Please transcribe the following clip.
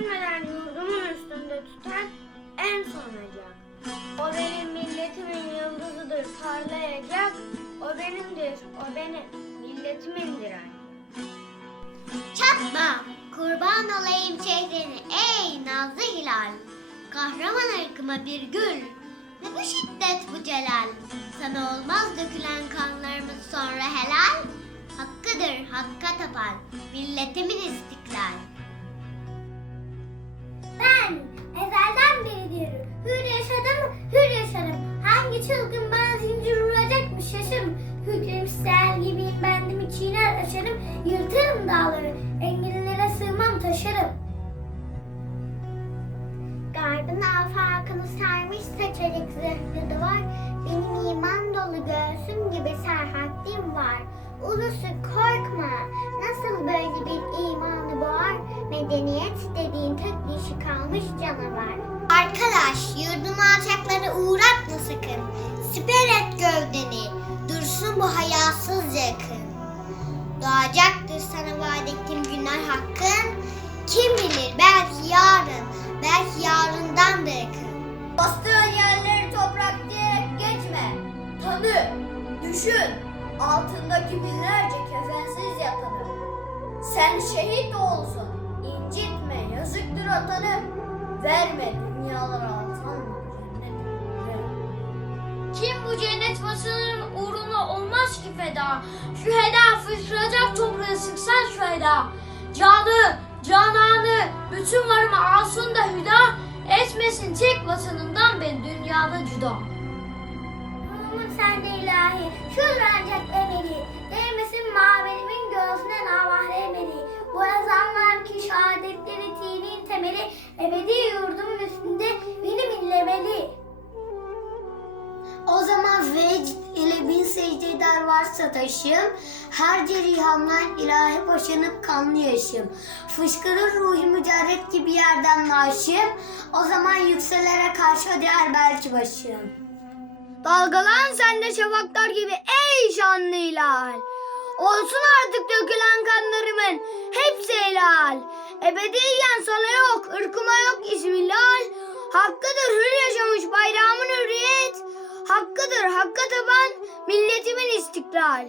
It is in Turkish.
Dönmeden yurdumun üstünde tüten en sonacak. O benim milletimin yıldızıdır parlayacak. O benimdir, o benim milletimindir ancak. Çatma, kurban olayım şehrini ey nazlı hilal. Kahraman ırkıma bir gül, ne bu şiddet bu celal. Sana olmaz dökülen kanlarımız sonra helal. Hakkıdır hakka tapan milletimin Hüküm sel gibiyim bendimi çiğner aşarım. Yırtarım dağları, engellere sığmam taşarım. Garbın afakını sarmış saçarık zırhlı duvar. Benim iman dolu göğsüm gibi serhatliğim var. Ulusu korkma, nasıl böyle bir imanı boğar? Medeniyet dediğin tek dişi kalmış canavar. Arkadaş, yurdun alçakları uğratma sakın. Doğacaktır sana vaat ettiğim günler hakkın. Kim bilir belki yarın, belki yarından da yakın. Bastığın yerleri toprak diyerek geçme. Tanı, düşün, altındaki binlerce kefensiz yatanı. Sen şehit olsun, incitme, yazıktır atanı. Verme dünyalara bu cennet vatanının uğruna olmaz ki feda. Şu heda fışkıracak toprağı sıksan şu heda. Canı, cananı, bütün varımı alsın da hüda. Etmesin tek vatanımdan ben dünyada cüda. Ruhumun sende ilahi, şur ancak emeli. Değmesin maverimin göğsüne secde eder varsa taşım, her cerihamdan ilahi boşanıp kanlı yaşım. Fışkırır ruhi mücerret gibi yerden naşım, o zaman yükselere karşı öder belki başım. Dalgalan sende şafaklar gibi ey şanlı hilal. Olsun artık dökülen kanlarımın hepsi helal. Ebediyen sana yok, ırkıma yok ismilal. Hakkıdır hür yaşamış hürriyet. Hakkıdır hakka taban milletimin istiklal.